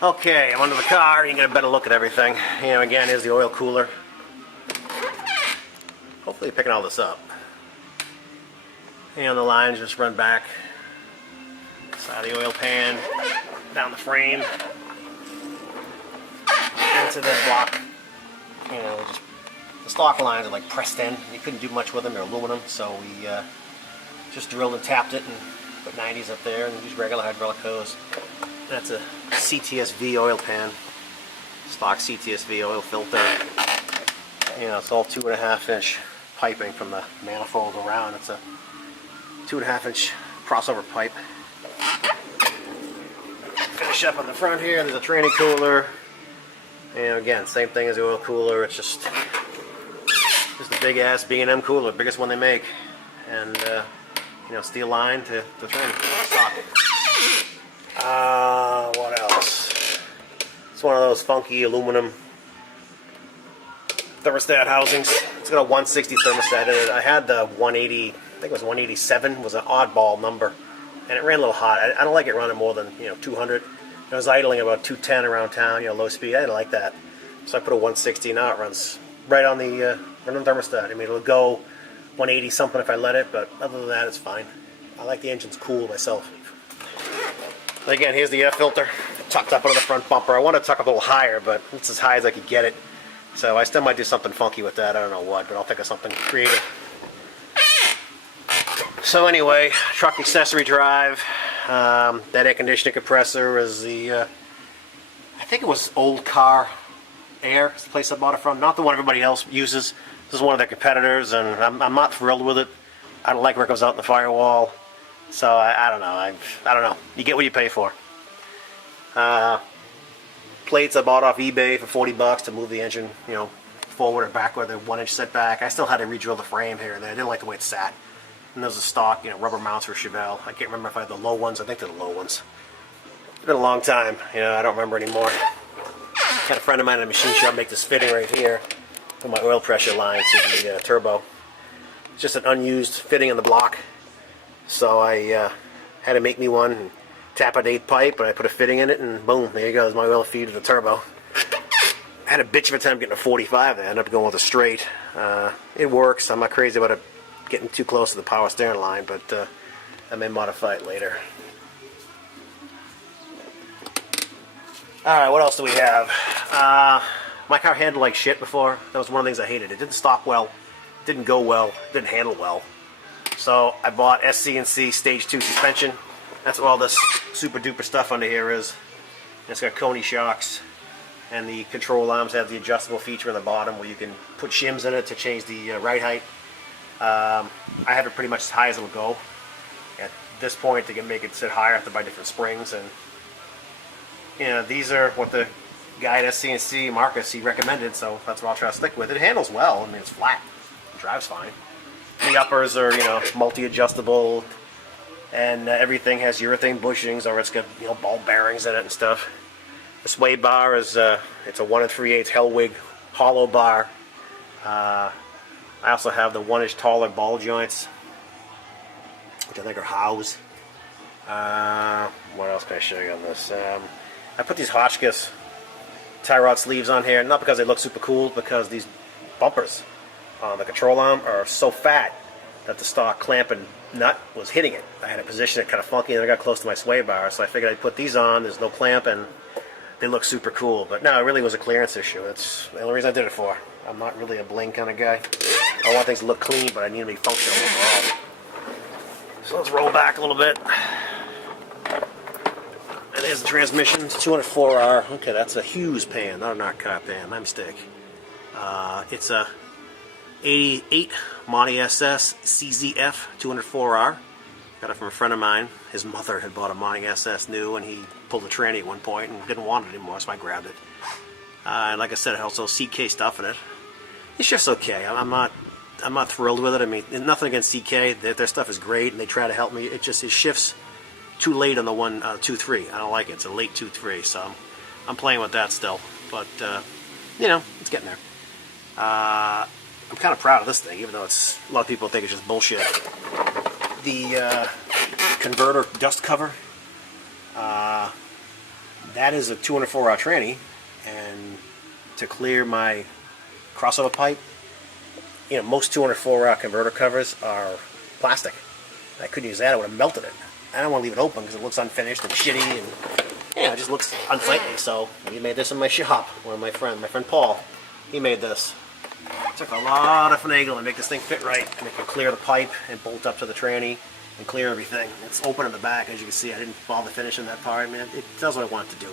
Okay, I'm under the car. You can get a better look at everything. You know, again, here's the oil cooler. Hopefully you're picking all this up. And the lines just run back. Side of the oil pan, down the frame, into the block. You know, just the stock lines are like pressed in. You couldn't do much with them. They're aluminum, so we just drilled and tapped it and put 90s up there and used regular hydraulic hose. That's a CTSV oil pan, stock CTSV oil filter. You know, it's all 2.5 inch piping from the manifold around. It's a 2.5 inch crossover pipe. Finish up on the front here. There's a tranny cooler. And again, same thing as the oil cooler. It's just a big ass B&M cooler, biggest one they make, and you know, steel line to the tranny stock. What else? It's one of those funky aluminum thermostat housings. It's got a 160 thermostat in it. I had the 180, I think it was 187, was an oddball number, and it ran a little hot. I don't like it running more than 200. I was idling about 210 around town, low speed. I didn't like that, so I put a 160. Now it runs right on the thermostat. I mean, it'll go 180 something if I let it, but other than that, it's fine. I like the engine's cool myself. But again, here's the air filter tucked up under the front bumper. I want to tuck a little higher, but it's as high as I could get it. So I still might do something funky with that. I don't know what, but I'll think of something creative. So anyway, truck accessory drive. That air conditioning compressor is the, I think it was Old Car Air, it's the place I bought it from. Not the one everybody else uses. This is one of their competitors, and I'm not thrilled with it. I don't like where it goes out in the firewall. So I don't know. I don't know. You get what you pay for. Plates I bought off eBay for 40 bucks to move the engine, forward or backward. They're 1 inch setback. I still had to re-drill the frame here and there. I didn't like the way it sat. And there's a stock, rubber mounts for Chevelle. I can't remember if I had the low ones. I think they're the low ones. It's been a long time. I don't remember anymore. Had a friend of mine in a machine shop make this fitting right here for my oil pressure line to the turbo. It's just an unused fitting in the block. So I had to make me one and tap an 8 pipe, and I put a fitting in it, and boom, there you go. There's my oil feed to the turbo. I had a bitch of a time getting a 45 there. I ended up going with a straight. It works. I'm not crazy about it getting too close to the power steering line, but I may modify it later. Alright, what else do we have? My car handled like shit before. That was one of the things I hated. It didn't stop well, didn't go well, didn't handle well. So I bought SC&C Stage 2 suspension. That's what all this super duper stuff under here is. It's got Coney shocks, and the control arms have the adjustable feature in the bottom where you can put shims in it to change the ride height. I have it pretty much as high as it'll go. At this point, to make it sit higher, I have to buy different springs, and these are what the guy at SC&C, Marcus, he recommended, so that's what I'll try to stick with. It handles well. I mean, it's flat. It drives fine. The uppers are, multi-adjustable, and everything has urethane bushings, or it's got, ball bearings in it and stuff. The sway bar is, it's a 1 3/8 Hellwig hollow bar. I also have the 1 inch taller ball joints, which I think are Howe's. What else can I show you on this? I put these Hotchkiss tie rod sleeves on here, not because they look super cool, because these bumpers on the control arm are so fat that the stock clamping nut was hitting it. I had to position it kind of funky, and I got close to my sway bar, so I figured I'd put these on. There's no clamp, and they look super cool. But no, it really was a clearance issue. That's the only reason I did it for. I'm not really a bling kind of guy. I want things to look clean, but I need them to be functional overall. So let's roll back a little bit. And there's the transmission. It's 204R. Okay, that's a Hughes pan, not a Narcot pan. My mistake. It's a 88 Monty SS CZF 204R. Got it from a friend of mine. His mother had bought a Monty SS new, and he pulled a tranny at one point and didn't want it anymore, so I grabbed it. And like I said, it also has CK stuff in it. It's just okay. I'm not thrilled with it. I mean, nothing against CK. Their stuff is great, and they try to help me. It shifts too late on the 2.3. I don't like it. It's a late 2.3, so I'm playing with that still. But it's getting there. I'm kind of proud of this thing, even though a lot of people think it's just bullshit. The converter dust cover. that is a 204 hour tranny, and to clear my crossover pipe, most 204 hour converter covers are plastic. I couldn't use that, I would have melted it. I don't want to leave it open because it looks unfinished and shitty, and it just looks unsightly. So we made this in my shop. My friend Paul, he made this. It took a lot of finagling to make this thing fit right, and it can clear the pipe and bolt up to the tranny and clear everything. It's open in the back, as you can see. I didn't bother finishing that part. Man, it does what I want it to do.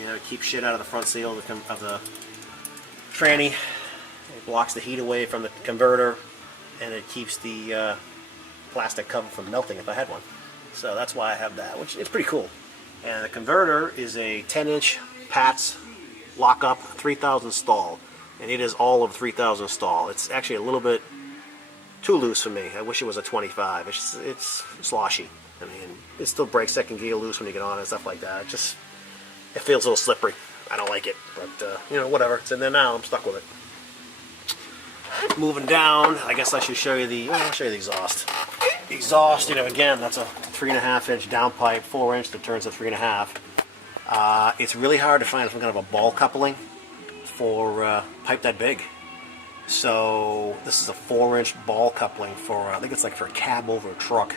It keeps shit out of the front seal of the tranny. It blocks the heat away from the converter, and it keeps the plastic cover from melting if I had one. So that's why I have that, which is pretty cool. And the converter is a 10-inch PATS lock-up 3000 stall, and it is all of 3000 stall. It's actually a little bit too loose for me. I wish it was a 25. It's sloshy. I mean, it still breaks second gear loose when you get on and stuff like that. It feels a little slippery. I don't like it, but whatever. It's in there now. I'm stuck with it. Moving down, I guess I should show you I'll show you the exhaust. The exhaust, again, that's a 3.5-inch downpipe, 4-inch that turns to 3.5. It's really hard to find some kind of a ball coupling for pipe that big. So this is a 4-inch ball coupling for, I think it's like for a cab over a truck.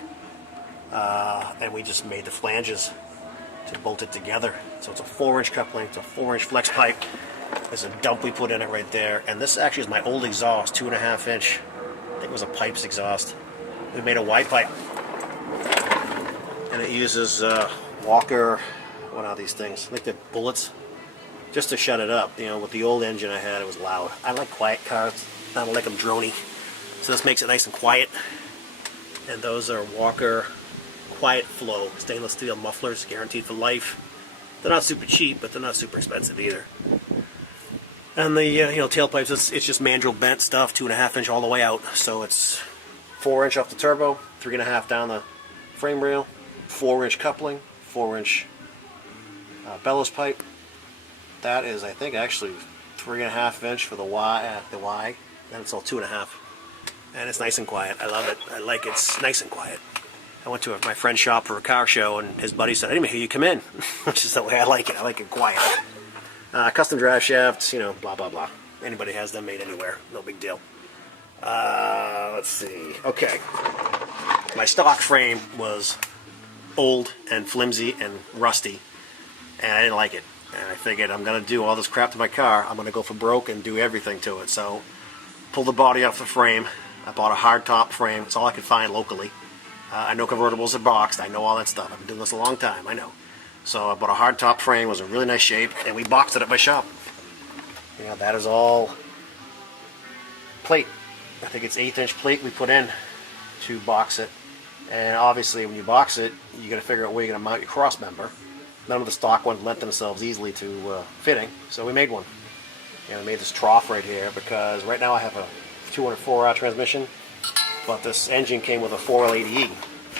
And we just made the flanges to bolt it together. So it's a 4-inch coupling, it's a 4-inch flex pipe. There's a dump we put in it right there. And this actually is my old exhaust, 2.5-inch. I think it was a pipes exhaust. We made a Y pipe. And it uses Walker, what are these things? I think they're bullets. Just to shut it up. With the old engine I had, it was loud. I like quiet cars. I don't like them drony. So this makes it nice and quiet. And those are Walker Quiet Flow stainless steel mufflers, guaranteed for life. They're not super cheap, but they're not super expensive either. And the tailpipes, it's just mandrel bent stuff, 2.5-inch all the way out. So it's 4-inch off the turbo, 3.5 down the frame rail, 4-inch coupling, 4-inch bellows pipe. That is, I think, actually 3.5-inch for the Y, and it's all 2.5. And it's nice and quiet. I love it. I like it's nice and quiet. I went to my friend's shop for a car show, and his buddy said, "I didn't even hear you come in," which is the way I like it. I like it quiet. Custom drive shafts, blah, blah, blah. Anybody has them made anywhere. No big deal. Let's see. Okay. My stock frame was old and flimsy and rusty, and I didn't like it. And I figured I'm going to do all this crap to my car. I'm going to go for broke and do everything to it. So, pull the body off the frame. I bought a hard top frame. It's all I could find locally. I know convertibles are boxed. I know all that stuff. I've been doing this a long time. I know. So I bought a hard top frame. It was in really nice shape, and we boxed it at my shop. That is all plate. I think it's 1/8-inch plate we put in to box it. And obviously, when you box it, you got to figure out where you're going to mount your cross member. None of the stock ones lent themselves easily to fitting, so we made one. I made this trough right here because right now I have a 204-hour transmission, but this engine came with a 4L80E,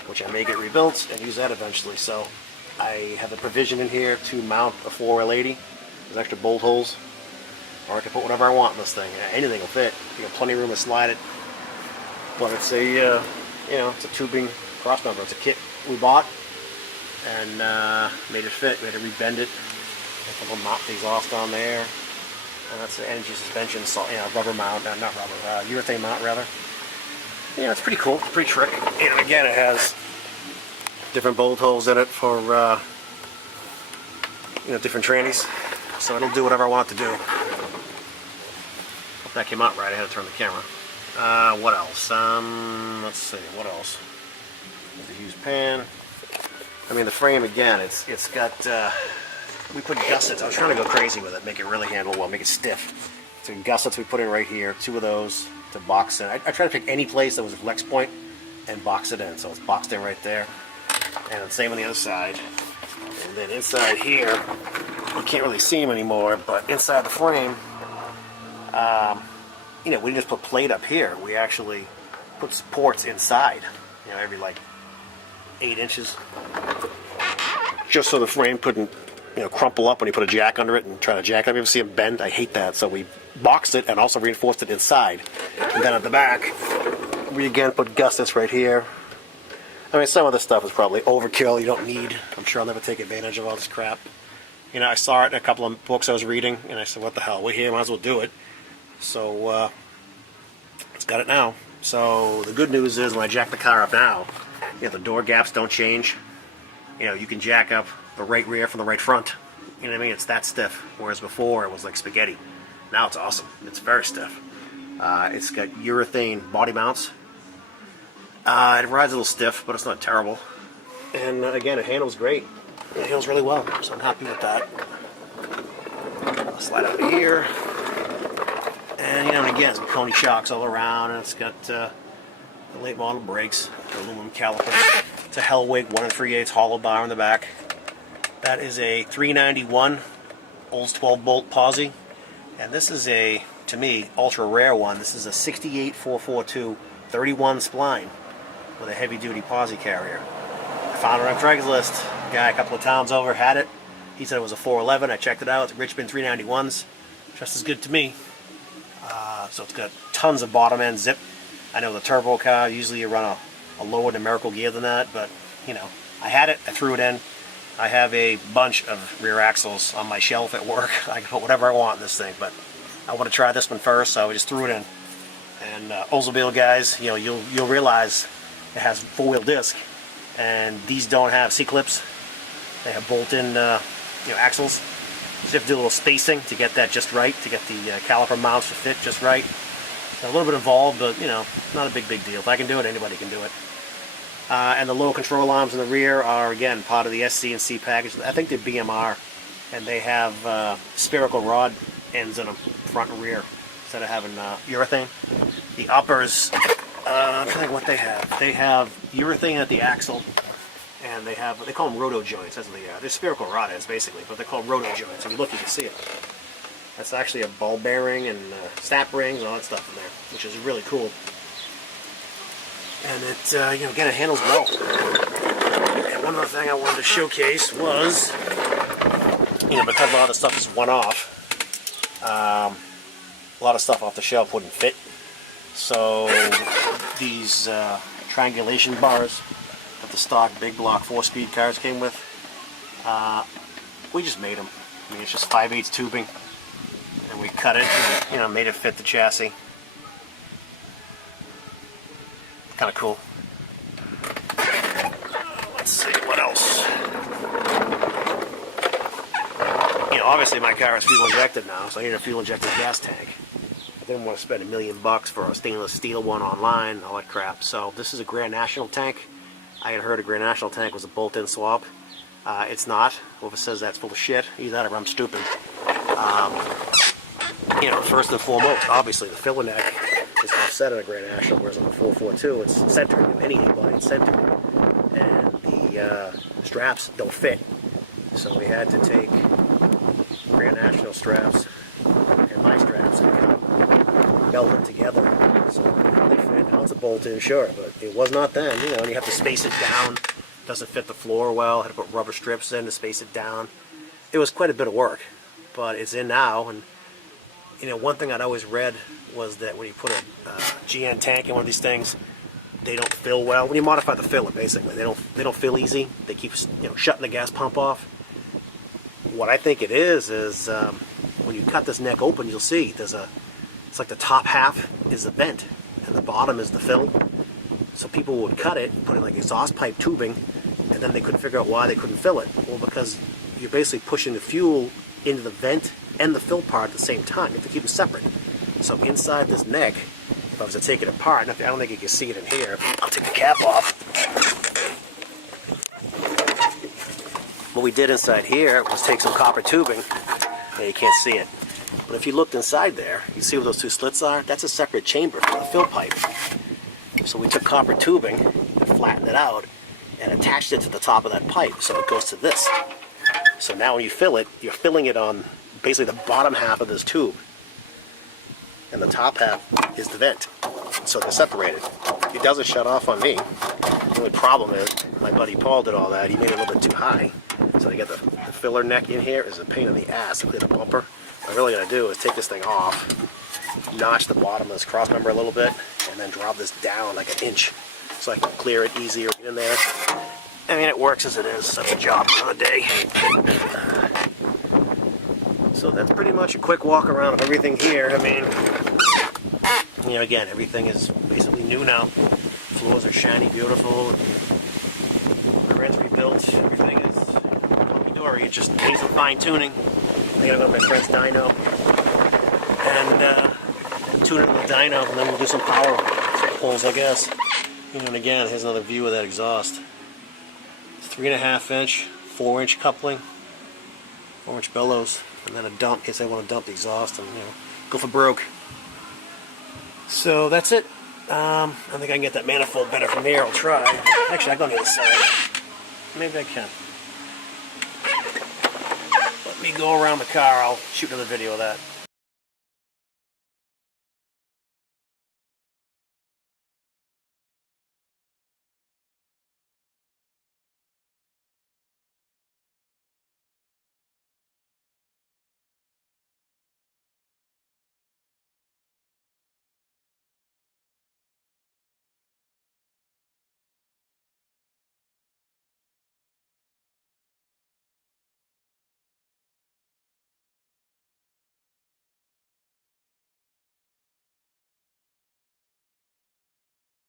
which I may get rebuilt and use that eventually. So I have a provision in here to mount a 4L80. There's extra bolt holes, or I can put whatever I want in this thing. Anything will fit. You got plenty of room to slide it. But it's a, it's a tubing cross member. It's a kit we bought and made it fit. We had to rebend it. A couple mount the exhaust on there. And that's the energy suspension, rubber mount, not rubber, urethane mount rather. It's pretty cool, pretty trick. And again, it has different bolt holes in it for, different trannies. So it'll do whatever I want it to do. Hope that came out right. I had to turn the camera. What else? Let's see, what else? The huge pan. I mean, the frame again, it's got, we put gussets. I was trying to go crazy with it, make it really handle well, make it stiff. So gussets we put in right here, 2 of those to box in. I try to pick any place that was a flex point and box it in. So it's boxed in right there. And the same on the other side. And then inside here, you can't really see them anymore, but inside the frame, we didn't just put plate up here. We actually put supports inside, every 8 inches. Just so the frame couldn't, crumple up when you put a jack under it and try to jack it up. You ever see it bend? I hate that. So we boxed it and also reinforced it inside. And then at the back, we again put gussets right here. I mean, some of this stuff is probably overkill. You don't need. I'm sure I'll never take advantage of all this crap. You know, I saw it in a couple of books I was reading, and I said, what the hell, we're here, might as well do it. So, it's got it now. So, the good news is when I jack the car up now, you know, the door gaps don't change. You know, you can jack up the right rear from the right front. You know what I mean? It's that stiff. Whereas before, it was like spaghetti. Now it's awesome. It's very stiff. It's got urethane body mounts. It rides a little stiff, but it's not terrible. And again, it handles great. It handles really well, so I'm happy with that. I'll slide out of here. And, you know, and again, some Coney shocks all around, and it's got the late model brakes, the aluminum calipers. It's a Hellwig 1 3/8 hollow bar in the back. That is a 391 Olds 12 bolt posi, and this is a, to me, ultra rare one. This is a 68 442 31 spline with a heavy duty posi carrier. I found it on Craigslist. Guy a couple of towns over had it. He said it was a 411. I checked it out. It's Richmond 391s. Just as good to me. So it's got tons of bottom end zip. I know the turbo car, usually you run a lower numerical gear than that, but you know, I had it, I threw it in. I have a bunch of rear axles on my shelf at work. I can put whatever I want in this thing, but I want to try this one first, so I just threw it in. And Oldsmobile guys, you know, you'll realize it has 4-wheel disc, and these don't have C-clips. They have bolt-in, you know, axles. So you have to do a little spacing to get that just right, to get the caliper mounts to fit just right. So a little bit involved, but you know, not a big deal. If I can do it, anybody can do it. And the low control arms in the rear are again part of the SC&C package. I think they're BMR, and they have spherical rod ends in them, front and rear, instead of having urethane. The uppers, I'm trying to think what they have. They have urethane at the axle, and they call them roto joints. That's what they are. They're spherical rod ends basically, but they're called roto joints. If you look, you can see it. That's actually a ball bearing and snap rings and all that stuff in there, which is really cool. And it, you know, again, it handles well. And one other thing I wanted to showcase was, you know, because a lot of the stuff is one-off, a lot of stuff off the shelf wouldn't fit. So these triangulation bars that the stock big block 4-speed cars came with, we just made them. I mean, it's just 5/8 tubing, and we cut it and, you know, made it fit the chassis. Kind of cool. Let's see what else. You know, obviously my car is fuel injected now, so I need a fuel injected gas tank. I didn't want to spend $1 million for a stainless steel one online and all that crap. So this is a Grand National tank. I had heard a Grand National tank was a bolt-in swap. It's not. Whoever says that's full of shit, either that or I'm stupid. You know, first and foremost, obviously the filler neck is offset on a Grand National, whereas on the 442 it's centered. In any body it's centered, and the straps don't fit. So we had to take Grand National straps and my straps and kind of meld them together so they fit. Now it's a bolt-in, sure, but it was not then. You know, and you have to space it down. Doesn't fit the floor well. I had to put rubber strips in to space it down. It was quite a bit of work, but it's in now. And you know, one thing I'd always read was that when you put a GN tank in one of these things, they don't fill well. When you modify the filler, basically, they don't fill easy. They keep, you know, shutting the gas pump off. What I think it is when you cut this neck open, you'll see it's like the top half is the vent and the bottom is the fill. So people would cut it, put in like exhaust pipe tubing, and then they couldn't figure out why they couldn't fill it. Well, because you're basically pushing the fuel into the vent and the fill part at the same time. You have to keep them separate. So inside this neck, if I was to take it apart, I don't think you can see it in here. I'll take the cap off. What we did inside here was take some copper tubing. Yeah, you can't see it. But if you looked inside there, you see where those two slits are? That's a separate chamber for the fill pipe. So we took copper tubing and flattened it out and attached it to the top of that pipe so it goes to this. So now when you fill it, you're filling it on basically the bottom half of this tube. And the top half is the vent. So they're separated. It doesn't shut off on me. The only problem is my buddy Paul did all that. He made it a little bit too high. So to get the filler neck in here is a pain in the ass to clear the bumper. What I'm really going to do is take this thing off, notch the bottom of this cross member a little bit, and then drop this down like an inch so I can clear it easier in there. I mean, it works as it is. That's a job on a day. So that's pretty much a quick walk around of everything here. I mean, you know, again, everything is basically new now. Floors are shiny, beautiful. The rent's rebuilt. Everything is hunky-dory. It just needs some fine-tuning. I gotta go to my friend's dyno and tune it in the dyno, and then we'll do some power pulls, I guess. You know, and again, here's another view of that exhaust. 3.5 inch, 4 inch coupling, 4 inch bellows, and then a dump in case I want to dump the exhaust and, you know, go for broke. So that's it. I think I can get that manifold better from here. I'll try. Actually, I'll go on the other side. Maybe I can. Let me go around the car. I'll shoot another video of that.